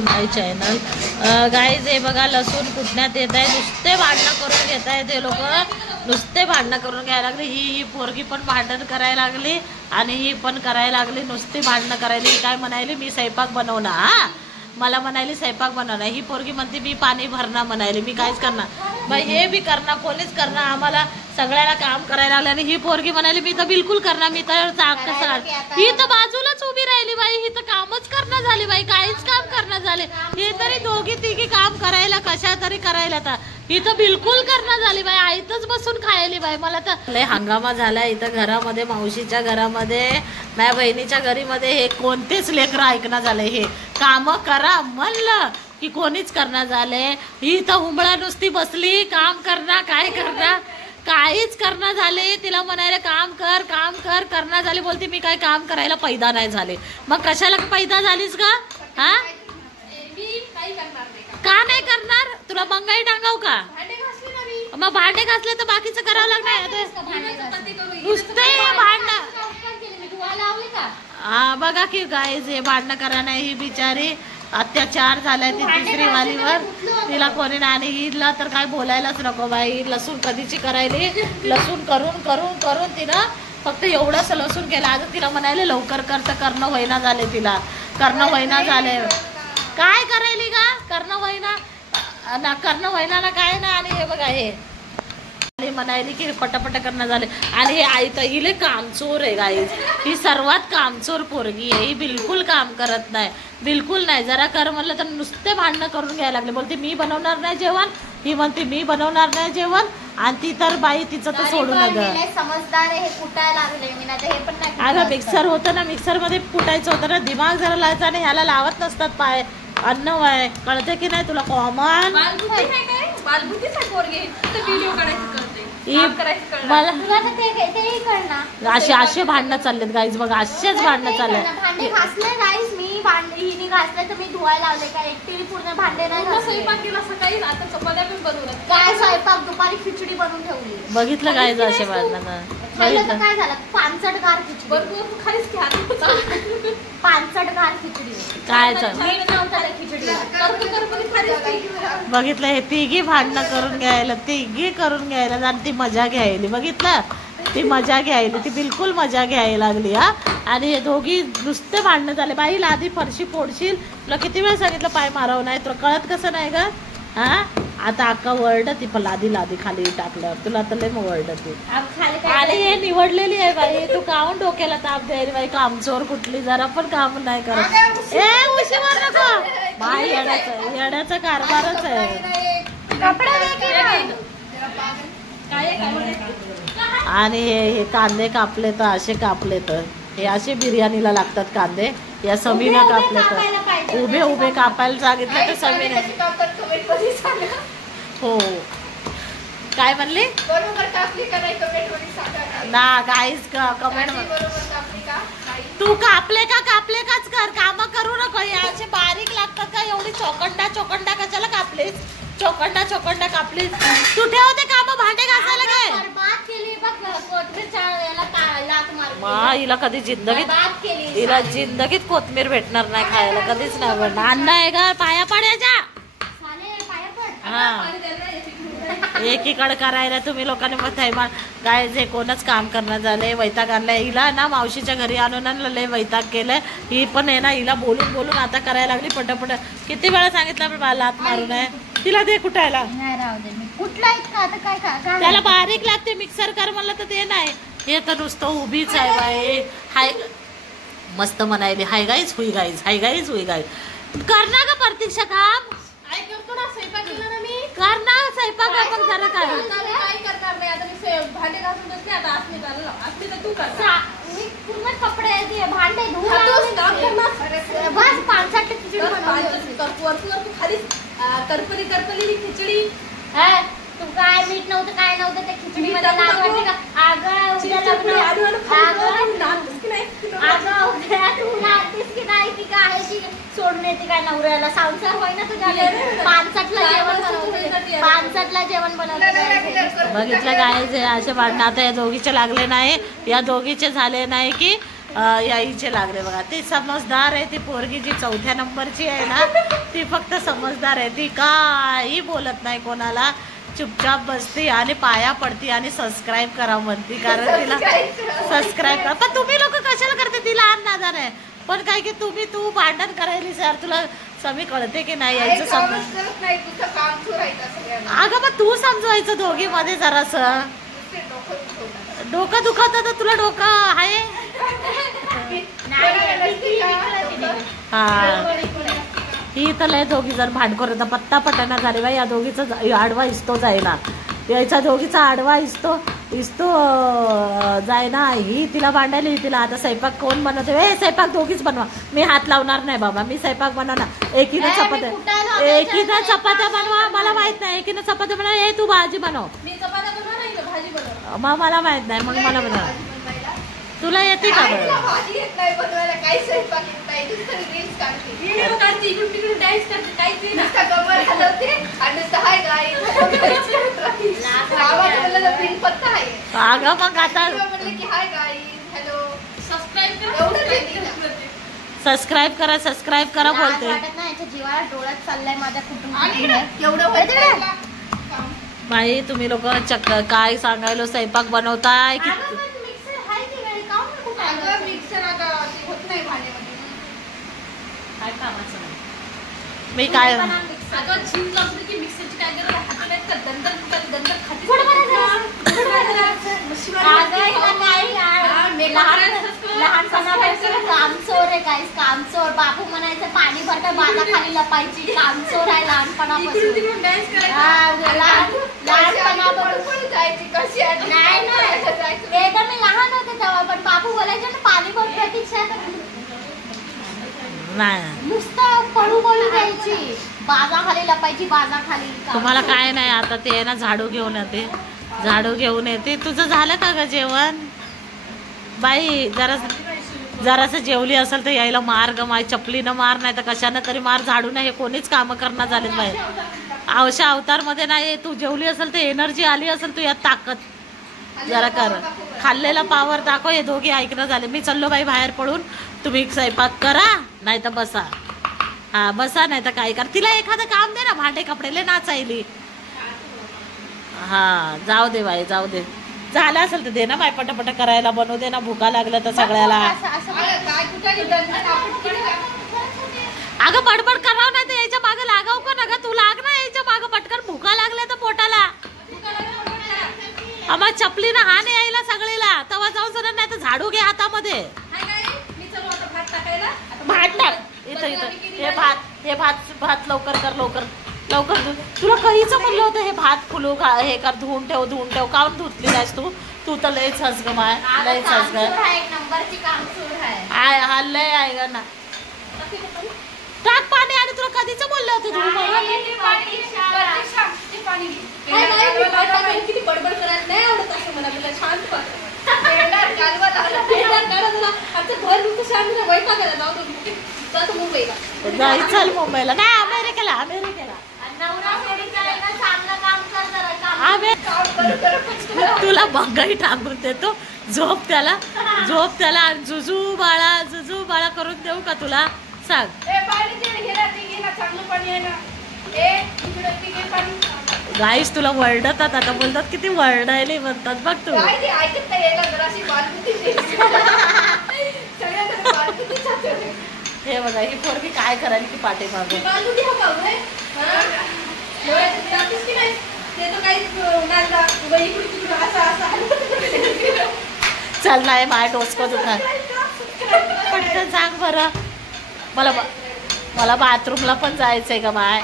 माय channel guys हे बघा लसूण कुटण्यात येत आहे. नुसते भांडणं करून घेत आहे ते लोक, नुसते भांडणं करून घ्यायला लागले. ही पोरगी पण भांडण करायला लागली आणि ही पण करायला लागली, नुसती भांडणं करायला. काय म्हणायली मी स्वयंपाक बनवणार, हा मला म्हणायली स्वयंपाक बनवणार. ही पोरगी म्हणते मी पाणी भरणार म्हणायली. मी काहीच करणार बाई, हे बी करणार कोणीच करणार, आम्हाला सगळ्याला काम करायला लागलं. आणि ही पोरगी म्हणाली मी तर बिलकुल करणार, मी तर कसं. ही तर बाजूलाच उभी राहिली बाई, ही तर कामच करणं झाली बाई, काहीच काम करणं झाले. हे तरी दोघी तिघी काम करायला कशा तरी करायला, तर ही तर बिलकुल करणं झाली बाई, आईतच बसून खायली बाई. मला तर लय हंगामा झाला इथं घरामध्ये, मावशीच्या घरामध्ये, माझ्या बहिणीच्या घरीमध्ये. हे कोणतेच लेकरं ऐकणं झालंय, हे काम करा म्हणलं की कोणीच करणार झाले. ही तर हुंबळा नुसती बसली, काम करणार काय करणार, काहीच करणं झाले. तिला म्हणायला काम कर काम कर करणं झाले. बोलते मी काय काम करायला पैदा नाही झाले. मग कशाला पैदा झालीस का, हा का नाही करणार, तुला मंगाई टांगाव का. मग भांडे घासले तर बाकीचं करावं लागणार. नुसते भांडणं, हा बघा की गाईज हे भांडणं करा नाही. ही बिचारी अत्याचार झालाय ती तिसरी वालीवर, तिला कोणी नाही. आणि हिला तर काय बोलायलाच नको बाई. लसूण कधीची करायली, लसूण करून करून करून तिनं फक्त एवढंच लसूण केलं. अजून तिला म्हणायले लवकर कर तर करणं वहिना झाले, तिला करणं वहिना झाले. काय करायली का करणं वहिना ना, करणं वहिना ना काय ना. आणि हे बघा हे म्हणायली की पटापट करणं झाले. आणि हे आई तर हिले कामचोर आहे गाईज, ही सर्वात कामचोर पोरगी आहे. ही बिलकुल काम करत नाही, बिलकुल नाही. जरा कर म्हणलं तर नुसते भांडणं करून घ्यायला लागले. बोलते मी बनवणार नाही जेवण, ही म्हणते मी बनवणार नाही जेवण. आणि ती तर बाई तिचं तर सोडून समजदार आहे, हे कुटायला लागले मी नाही हे पण नाही. अगं मिक्सर होतं ना, मिक्सर मध्ये कुटायचं होतं ना, दिमाग जरा लावायचा. आणि ह्याला लावत नसतात पाय, अन्न वाय कळते की नाही तुला. कॉमन असे असे भांडणं चाललेत गाईज, बघा असेच भांडणं चालले. भांडे घासले गाईज, मी हिने घासले तर मी धुवायला लावले. काय एकटी पूर्ण भांडे नाही स्वयंपाक केला सकाळी, आता चपात्या पण बनवल्या. काय स्वयंपाक दुपारी खिचडी बनवून ठेवली. बघितलं गाईज असे भांडणं. काय झालं पानसट गार खिचडी, पानसट गार खिचडी काय बघितलं. हे तिघी भांडणं करून घ्यायला, तिघी करून घ्यायला आणि ती मजा घ्यायली. बघितलं ती मजा घ्यायली, ती बिलकुल मजा घ्यायला लागली. हा आणि हे दोघी नुसते भांडणं झाले. बाई लादी फरशी फोडशील, तुला किती वेळ सांगितलं पाय मारावं नाही, तुला कळत कसं नाही का. हा आता अक्का वरडती पण लादी लादी खाली टाकल्यावर, तुला तर लय वरडती. आणि हे निवडलेली आहे बाई, तू काहून डोक्याला ताप द्यायला बाई. कामचोर कुठली, जरा पण काम नाही करत. ए उशी मार नको बाई, येड्याचा कारभारच आहे. आणि हे कांदे कापले तर असे कापले तर हे असे बिर्याणीला लागतात कांदे. या समीनं कापले तर उभे उभे कापायला सांगितले तर समीने. हो काय म्हणली ना गाईज कमेंट. तू कापले काच कर, काम करू नको. असे बारीक लागतात का, एवढी चोकंडा चोकंडा कशाला कापलीस, चोकंडा चोकंडा कापलीस. तू ठेवते काम भांडे घासायला काय. हिला कधी जिंदगीत कोथमीर भेटणार नाही खायला, कधीच नाही भेटणार. अन्न आहे का पाया पडायच्या. हा एकीकडे करायला तुम्ही लोकांनी मग थैमान काय जे कोणच काम करणं झालंय. वैताग आणलाय हिला ना, मावशीच्या घरी आणून लय वैताग केलंय. ही पण आहे ना, हिला बोलून बोलून आता करायला लागली पटपट. किती वेळा सांगितलं पण मला हात मारू नये, तिला दे कुटायला. त्याला बारीक लागते, मिक्सर कर म्हणलं तर ते नाही. हे तर नुसतं उभीच आहे बाई. हाय मस्त म्हणायली हाय गाईज हुई गाईज, हाय गाईज हुई गाईज. करणार का प्रतीक्षा काम करणार स्वयंपाक आपण जरा काय करणार नाही. आता मी भांडे घासून बसले, आता असली तर तू कर. मी पूर्ण कपडे भांडे बस पानसट खिचडी खाली करपली खिचडी. तू काय मीठ नव्हतं काय नव्हतं त्या खिचडी मध्ये लागवायची का. अगं की नाही की काय की सोडून येते काय नवऱ्याला. संसार होय ना तुझ्या, पानसटला जेवण बनवलं. बघितलं काय असे भांडणं आता या दोघीचे लागले नाही, या दोघीचे झाले नाही की यायचे लागले बघा. ती समजदार आहे, ती पोरगी जी 4थ्या नंबरची आहे ना, ती फक्त समजदार आहे. ती काही बोलत नाही कोणाला, चुपचाप बसती आणि पाया पडती आणि सबस्क्राईब करा म्हणती, कारण तिला सबस्क्राईब करा. पण तुम्ही लोक कशाला करते, ती लहान नादान आहे. पण काय की तू भांडण करायलीस यार, तुला समी कळते की नाही यायचं समज. अगं मग तू समजवायचं दोघी मध्ये जरासं. डोकं दुखवतं तर तुला डोकं आहे. हा ही तर लय दोघी जण भांडखोर होता, पत्ता पटाना झाले बाई. या दोघीचा आडवा इस्तो जायना, यायचा दोघीचा आडवा इस्तो जायना. ही तिला भांडायली, तिला आता स्वयंपाक कोण बनवते, ए स्वयंपाक दोघीच बनवा, मी हात लावणार नाही बाबा, मी स्वयंपाक बनवणार. एकीनं चपात्या बनवा, मला माहित नाही, एकीनं चपात्या बनवा, ए तू भाजी बनव. मग मला माहित नाही, मग मला बनवा. तुला येते का अगं मग आता सबस्क्राईब करा बोलते. जीवाला डोळ्यात चाललाय माझ्या कुटुंब. बाई तुम्ही लोक चक्क काय सांगायलो, स्वयंपाक बनवताय की मी काय कामचोर आहे गाईस, कामचोर. बापू म्हणायचं पाणी भरतं बाजा खाली लपायची, कामचोर आहे लहानपणापासून. नाही मी लहान होते तेव्हा, पण बापू बोलायचे ना पाणी भर प्रतीक्षा, नाही नुसतं पळू बोलू द्यायची, बाजा खाली लपायची, बाजा खाली. तुम्हाला काय नाही, आता ते ना झाडू घेऊन येते. तुझं झालं का ग जेवण बाई? जरासं जेवली असेल तर यायला मार ग माय, चपलीनं मार, नाही तर कशानं तरी मार. झाडू नाही हे कोणीच कामं करणार झालेत बाई. अवशा अवतार मध्ये नाही, तू जेवली असेल तर एनर्जी आली असेल, तू यात ताकद जरा कर, खाल्लेला पावर दाखव. हे दोघे ऐकणं झाले. मी चाललो बाई बाहेर पडून, तुम्ही स्वयंपाक करा नाही तर बसा. हा बसा नाही तर काय कर. तिला एखादं काम दे ना, भांडे कपडेले नाचायली. हा जाऊ दे बाई, जाऊ दे. झालं असेल तर दे ना बाई, पटापट करायला बनवू दे ना, भुका लागल्या तर सगळ्याला. अगं बडबड करावं नाही तर यायच्या मागं लागाव का ना ग, तू लाग ना यायच्या मागं पटकन. भुका लागल्या तर पोटाला आम्हा चपलीनं हान यायला सगळीला, तवा जाऊन सर नाही तर झाडू घे हातामध्ये. भात टाक इथं भात लवकर कर, लवकर तुला काहीच म्हणलं होतं हे भात फुलू हे कर, धुवून ठेव. काऊन धुतली नाहीस तू तर लयच हस ग माय, लयच हस ग. लय आहे ग ना. टाक पाणी, आणि तुला कधीच म्हणलं होतं धुवून. किती बडबड करायला नाही आवडत असं मला, तुला शांत चल मुंबईला नाही, अमेरिकेला. तुला बघाही टाकून देतो. झोप त्याला आणि जुजू बाळा करून देऊ का तुला, सांग. गाईस तुला वरडतात आता, बोलतात किती वरडायले म्हणतात बघ तू. हे बघा ही पोरगी काय करायला की पाठी मागे. चल नाही माय टोचकत होता. पटकन सांग बरं, मला बाथरूमला पण जायचंय का माय.